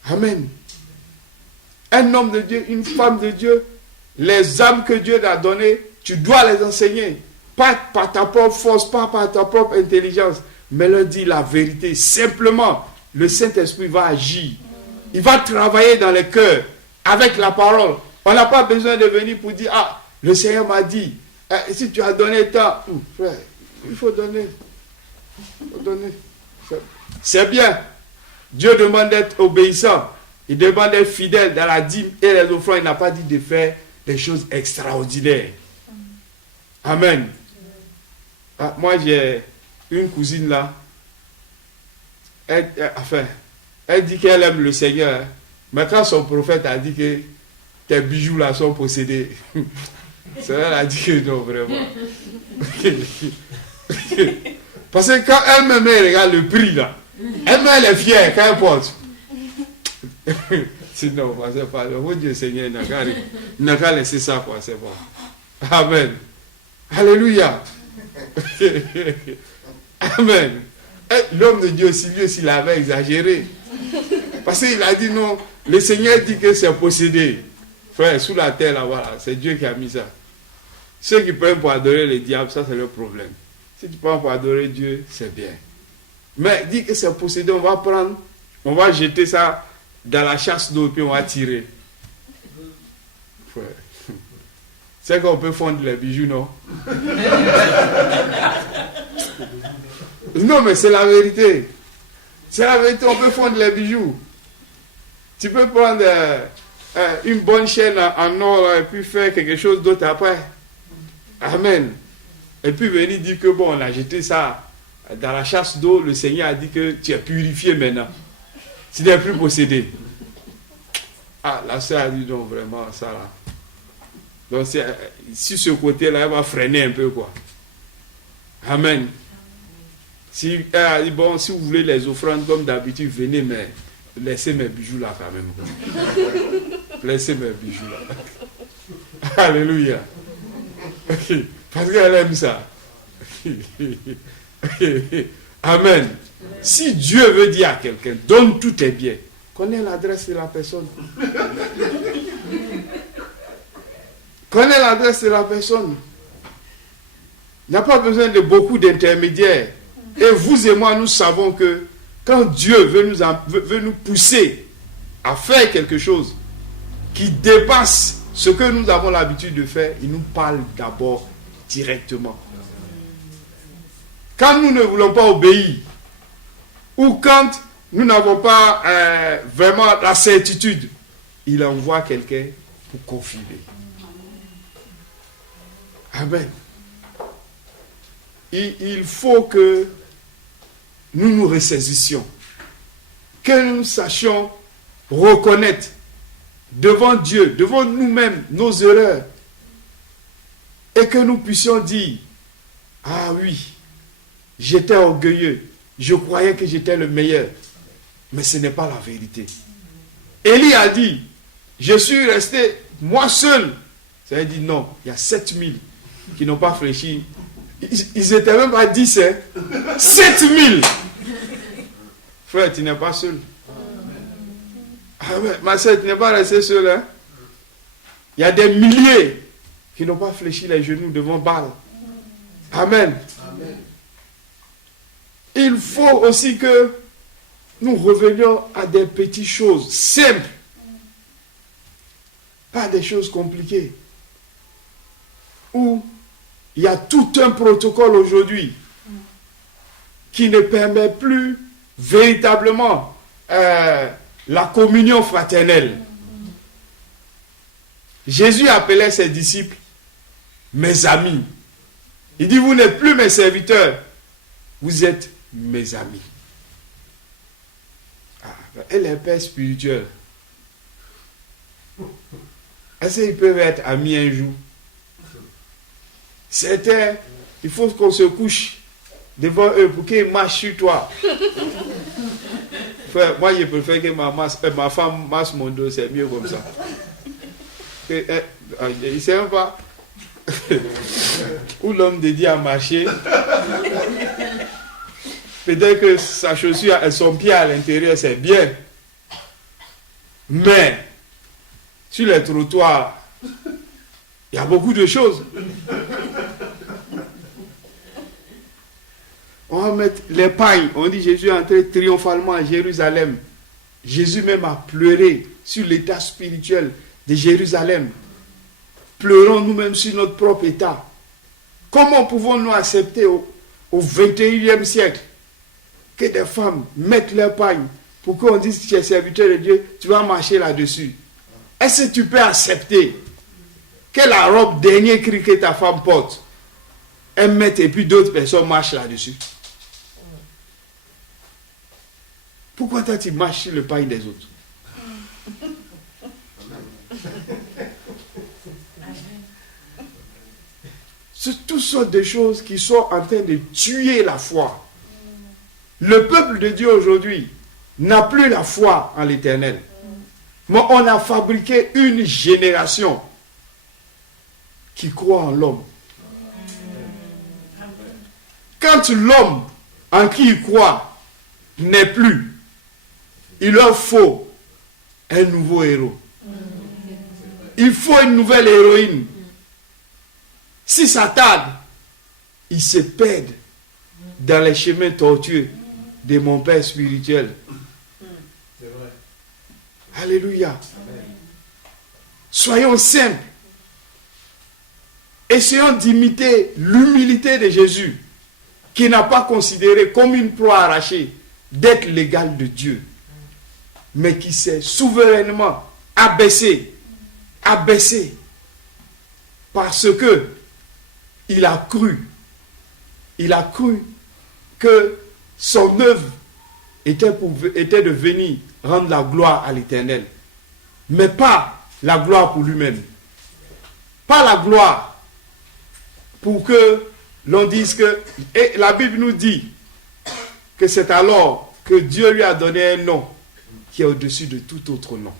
Amen. Un homme de Dieu, une femme de Dieu, les âmes que Dieu t'a données, tu dois les enseigner. Pas par ta propre force, pas par ta propre intelligence, mais leur dire la vérité. Simplement, le Saint-Esprit va agir. Il va travailler dans les cœurs avec la parole. On n'a pas besoin de venir pour dire, ah, le Seigneur m'a dit, si tu as donné tant, frère, il faut donner. Il faut donner. C'est bien. Dieu demande d'être obéissant. Il demande d'être fidèle dans la dîme et les offrandes. Il n'a pas dit de faire des choses extraordinaires. Amen. Ah, moi, j'ai une cousine là. Elle dit qu'elle aime le Seigneur. Mais quand son prophète a dit que tes bijoux là sont possédés, c'est elle a dit que non, vraiment. Parce que quand elle-même regarde le prix là, elle-même elle est fière quand elle porte. Sinon, c'est pas le Dieu Seigneur n'a qu'à laisser ça, quoi, c'est bon. Amen. Alléluia. Amen. Et l'homme de Dieu aussi, lui aussi, il avait exagéré. Parce qu'il a dit non, le Seigneur dit que c'est possédé. Frère, sous la terre, là, voilà, c'est Dieu qui a mis ça. Ceux qui prennent pour adorer le diable, ça c'est leur problème. Si tu prends pour adorer Dieu, c'est bien. Mais dit que c'est possédé, on va prendre, on va jeter ça dans la chasse d'eau, puis on va tirer. Frère. C'est qu'on peut fondre les bijoux, non? Non, mais c'est la vérité. C'est la vérité, on peut fondre les bijoux. Tu peux prendre une bonne chaîne en or et puis faire quelque chose d'autre après. Amen. Et puis venir dire que bon, on a jeté ça dans la chasse d'eau, le Seigneur a dit que tu es purifié maintenant. Tu n'es plus possédé. Ah, la sœur a dit donc vraiment ça là. Donc si ce côté-là, elle va freiner un peu quoi. Amen. Si elle a dit bon, si vous voulez les offrandes comme d'habitude, venez, mais laissez mes bijoux là quand même. Laissez mes bijoux là. Alléluia. Parce qu'elle aime ça. Amen. Si Dieu veut dire à quelqu'un, donne tous tes biens, connais l'adresse de la personne. Connais l'adresse de la personne. Il n'y a pas besoin de beaucoup d'intermédiaires. Et vous et moi, nous savons que quand Dieu veut nous pousser à faire quelque chose qui dépasse ce que nous avons l'habitude de faire, il nous parle d'abord directement. Quand nous ne voulons pas obéir, ou quand nous n'avons pas vraiment la certitude, il envoie quelqu'un pour confirmer. Amen. Il faut que nous nous ressaisissions, que nous sachions reconnaître devant Dieu, devant nous-mêmes, nos erreurs, et que nous puissions dire, ah oui, j'étais orgueilleux, je croyais que j'étais le meilleur, mais ce n'est pas la vérité. Élie a dit, je suis resté moi seul. Ça a dit non, il y a 7000 qui n'ont pas fléchi. Ils n'étaient même pas 10, hein. 7000. Frère, tu n'es pas seul. Ah ouais, ma soeur, tu n'es pas resté seul, hein. Il y a des milliers qui n'ont pas fléchi les genoux devant Baal. Amen. Amen. Il faut aussi que nous revenions à des petites choses simples. Pas des choses compliquées. Où il y a tout un protocole aujourd'hui qui ne permet plus véritablement la communion fraternelle. Jésus appelait ses disciples mes amis. Il dit, vous n'êtes plus mes serviteurs, vous êtes mes amis. Ah, et les pères spirituels, est-ce qu'ils peuvent être amis un jour? C'était, il faut qu'on se couche devant eux pour qu'ils marchent sur toi. Frère, moi je préfère que ma femme masse mon dos, c'est mieux comme ça. Il ne sait même pas. où l'homme de Dieu a marché, peut-être que sa chaussure et son pied à l'intérieur, c'est bien. Mais, sur les trottoirs, il y a beaucoup de choses. On va mettre les pailles. On dit Jésus est entré triomphalement à Jérusalem. Jésus même a pleuré sur l'état spirituel de Jérusalem. Pleurons nous-mêmes sur notre propre état. Comment pouvons-nous accepter au XXIe siècle que des femmes mettent leurs pailles pour qu'on dise que tu es serviteur de Dieu, tu vas marcher là-dessus? Est-ce que tu peux accepter que la robe dernier cri que ta femme porte, elle mette et puis d'autres personnes marchent là-dessus? Pourquoi toi tu marches sur le paille des autres? C'est toutes sortes de choses qui sont en train de tuer la foi. Le peuple de Dieu aujourd'hui n'a plus la foi en l'Éternel. Mais on a fabriqué une génération qui croit en l'homme. Quand l'homme en qui il croit n'est plus, il leur faut un nouveau héros. Il faut une nouvelle héroïne. Si ça tarde, il se perd dans les chemins tortueux de mon Père spirituel. C'est vrai. Alléluia. Amen. Soyons simples. Essayons d'imiter l'humilité de Jésus, qui n'a pas considéré comme une proie arrachée d'être l'égal de Dieu, mais qui s'est souverainement abaissé parce que il a cru que son œuvre était de venir rendre la gloire à l'Éternel, mais pas la gloire pour lui-même, pas la gloire pour que l'on dise que, et la Bible nous dit que c'est alors que Dieu lui a donné un nom qui est au-dessus de tout autre nom,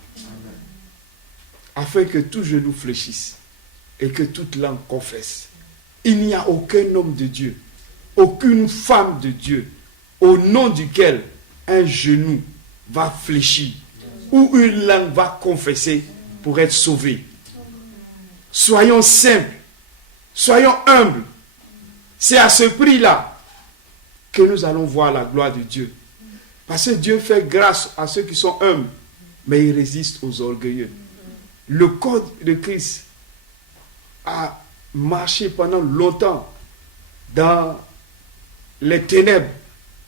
afin que tout genou fléchisse et que toute langue confesse. Il n'y a aucun homme de Dieu, aucune femme de Dieu, au nom duquel un genou va fléchir ou une langue va confesser pour être sauvé. Soyons simples, soyons humbles. C'est à ce prix-là que nous allons voir la gloire de Dieu. Parce que Dieu fait grâce à ceux qui sont humbles, mais il résiste aux orgueilleux. Le corps de Christ a marché pendant longtemps dans les ténèbres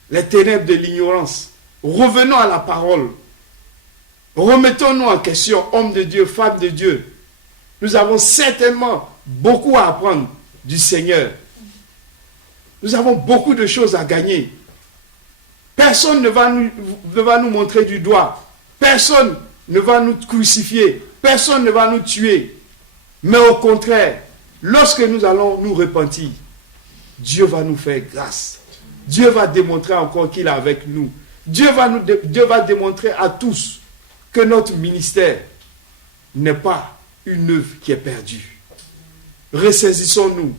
de l'ignorance. Revenons à la parole. Remettons-nous en question, hommes de Dieu, femmes de Dieu. Nous avons certainement beaucoup à apprendre du Seigneur. Nous avons beaucoup de choses à gagner. Personne ne va nous montrer du doigt. Personne ne va nous crucifier. Personne ne va nous tuer. Mais au contraire, lorsque nous allons nous repentir, Dieu va nous faire grâce. Dieu va démontrer encore qu'il est avec nous. Dieu va démontrer à tous que notre ministère n'est pas une œuvre qui est perdue. Ressaisissons-nous.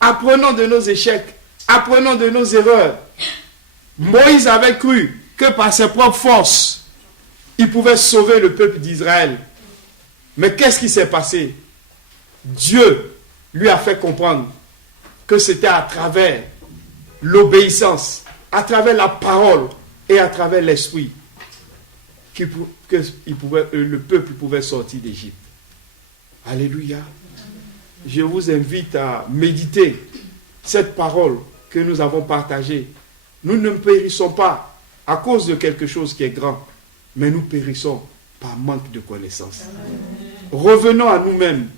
Apprenons de nos échecs. Apprenons de nos erreurs. Moïse avait cru que par ses propres forces, il pouvait sauver le peuple d'Israël. Mais qu'est-ce qui s'est passé? Dieu lui a fait comprendre que c'était à travers l'obéissance, à travers la parole et à travers l'esprit que le peuple pouvait sortir d'Égypte. Alléluia. Je vous invite à méditer cette parole que nous avons partagée. Nous ne périssons pas à cause de quelque chose qui est grand, mais nous périssons par manque de connaissance. Revenons à nous-mêmes,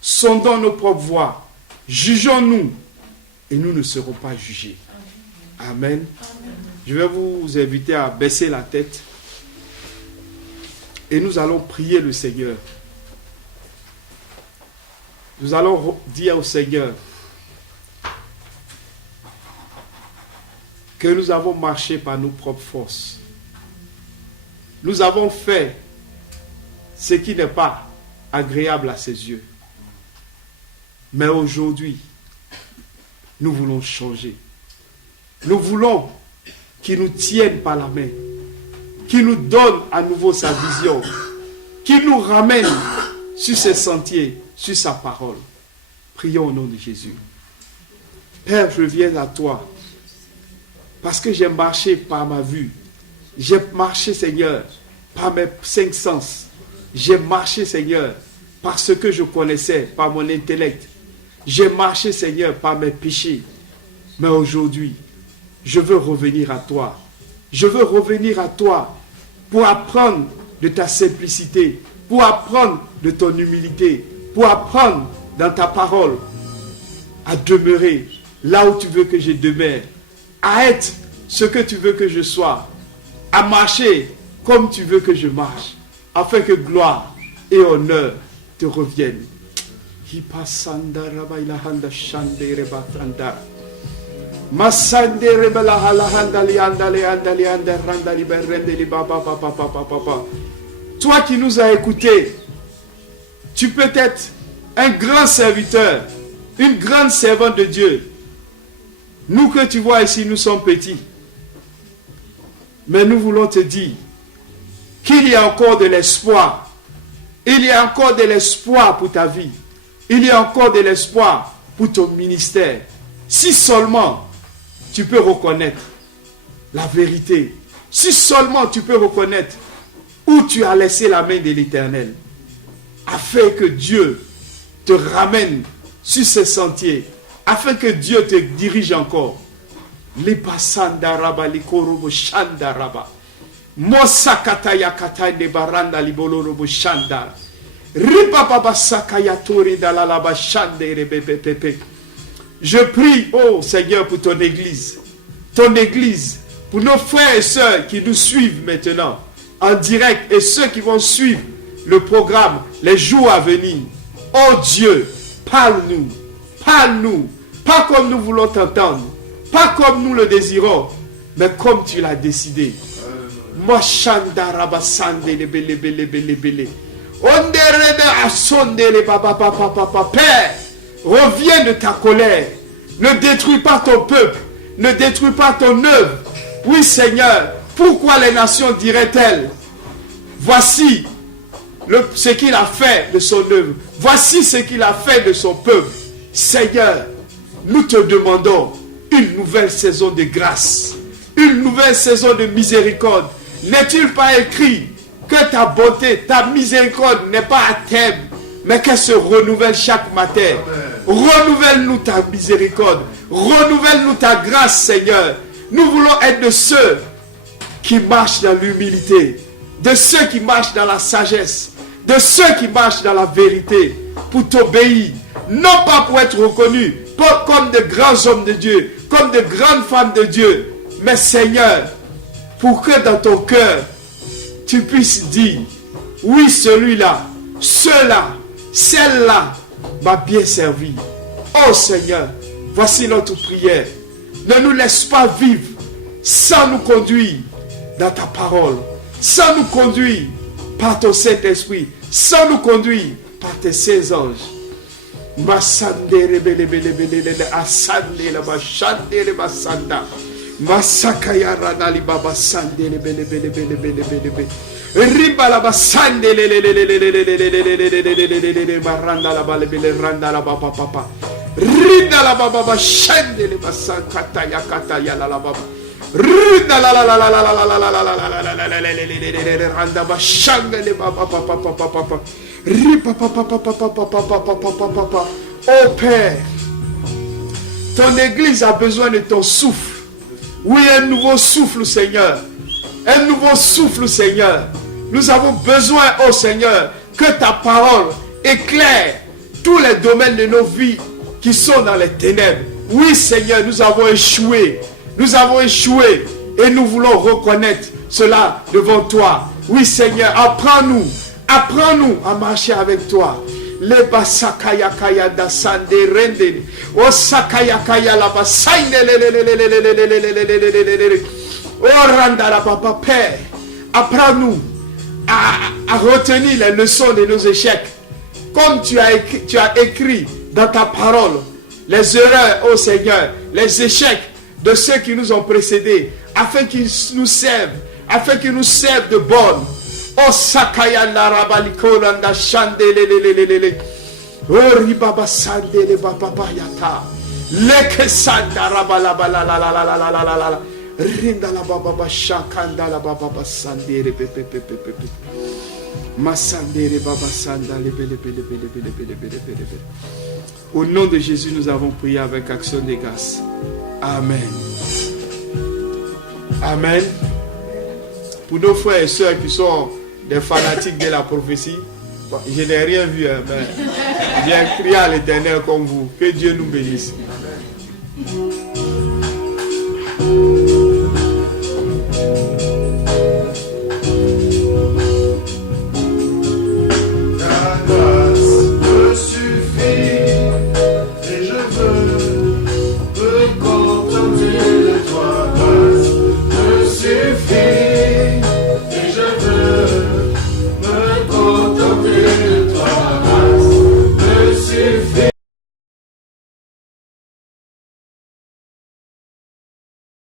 sondons nos propres voies, jugeons-nous et nous ne serons pas jugés. Amen. Je vais vous inviter à baisser la tête et nous allons prier le Seigneur. Nous allons dire au Seigneur que nous avons marché par nos propres forces. Nous avons fait ce qui n'est pas agréable à ses yeux. Mais aujourd'hui, nous voulons changer. Nous voulons qu'il nous tienne par la main, qu'il nous donne à nouveau sa vision, qu'il nous ramène sur ses sentiers, sur sa parole. Prions au nom de Jésus. Père, je viens à toi parce que j'ai marché par ma vue. J'ai marché, Seigneur, par mes 5 sens. J'ai marché, Seigneur, par ce que je connaissais, par mon intellect. J'ai marché, Seigneur, par mes péchés. Mais aujourd'hui, je veux revenir à toi. Je veux revenir à toi pour apprendre de ta simplicité, pour apprendre de ton humilité, pour apprendre dans ta parole à demeurer là où tu veux que je demeure, à être ce que tu veux que je sois, à marcher comme tu veux que je marche, afin que gloire et honneur te reviennent. Toi qui nous as écoutés, tu peux être un grand serviteur, une grande servante de Dieu. Nous que tu vois ici, nous sommes petits. Mais nous voulons te dire qu'il y a encore de l'espoir. Il y a encore de l'espoir pour ta vie. Il y a encore de l'espoir pour ton ministère. Si seulement tu peux reconnaître la vérité. Si seulement tu peux reconnaître où tu as laissé la main de l'Éternel. Afin que Dieu te ramène sur ces sentiers. Afin que Dieu te dirige encore. Lipasandaraba likorobo shandaraba. Mosakata yakata de baranda libolorobo shandara. Ripapapa sakayatori dalalaba shandere pepepepe. Je prie, oh Seigneur, pour ton église. Ton église, pour nos frères et sœurs qui nous suivent maintenant en direct et ceux qui vont suivre le programme les jours à venir. Oh Dieu, parle-nous. Parle-nous. Pas comme nous voulons t'entendre. Pas comme nous le désirons. Mais comme tu l'as décidé. Père, reviens de ta colère. Ne détruis pas ton peuple. Ne détruis pas ton œuvre. Oui Seigneur, pourquoi les nations diraient-elles, voici ce qu'il a fait de son œuvre. Voici ce qu'il a fait de son peuple. Seigneur, nous te demandons une nouvelle saison de grâce. Une nouvelle saison de miséricorde. N'est-il pas écrit que ta bonté, ta miséricorde n'est pas à terme, mais qu'elle se renouvelle chaque matin? Renouvelle-nous ta miséricorde. Renouvelle-nous ta grâce, Seigneur. Nous voulons être de ceux qui marchent dans l'humilité, de ceux qui marchent dans la sagesse, de ceux qui marchent dans la vérité, pour t'obéir, non pas pour être reconnus comme de grands hommes de Dieu, comme de grandes femmes de Dieu, mais Seigneur, pour que dans ton cœur, tu puisses dire, oui, celui-là, ceux-là, celle-là m'a bien servi. Oh Seigneur, voici notre prière. Ne nous laisse pas vivre sans nous conduire dans ta parole, sans nous conduire par ton Saint-Esprit, sans nous conduire par tes saints anges. Masande rebele bele bele asande la bashande le basanda masakaya ranali baba sande le bele bele bele bele bele riba la basande le baranda la bale bele randa la baba papa rida la baba bashande le basakata yakata ya la baba rida la la la la la la la la la randa bashande le baba papa papa papa. Oh Père, ton église a besoin de ton souffle. Oui, un nouveau souffle, Seigneur. Un nouveau souffle, Seigneur. Nous avons besoin, oh Seigneur, que ta parole éclaire tous les domaines de nos vies qui sont dans les ténèbres. Oui, Seigneur, nous avons échoué. Nous avons échoué et nous voulons reconnaître cela devant toi. Oui, Seigneur, apprends-nous. Apprends-nous à marcher avec toi. Le basakaya kaya da sande rende. O sakaya kaya la basaine o randa la papa Père. Apprends-nous à retenir les leçons de nos échecs. Comme tu as écrit dans ta parole les erreurs, ô Seigneur, les échecs de ceux qui nous ont précédés, afin qu'ils nous servent, afin qu'ils nous servent de bonne. Oh Sakaya la Rabalikolanda Chandelelelelele. Oh Ribaba Sandele Baba Yata. Leke Sanda Rabalabala. Rinda la Baba Shakanda la Baba Sandere Pepe. Masandere Baba Sandale Bele. Au nom de Jésus, nous avons prié avec action de grâce. Amen. Amen. Pour nos frères et sœurs qui sont des fanatiques de la prophétie, bon, je n'ai rien vu, mais j'ai crié à l'Éternel comme vous. Que Dieu nous bénisse.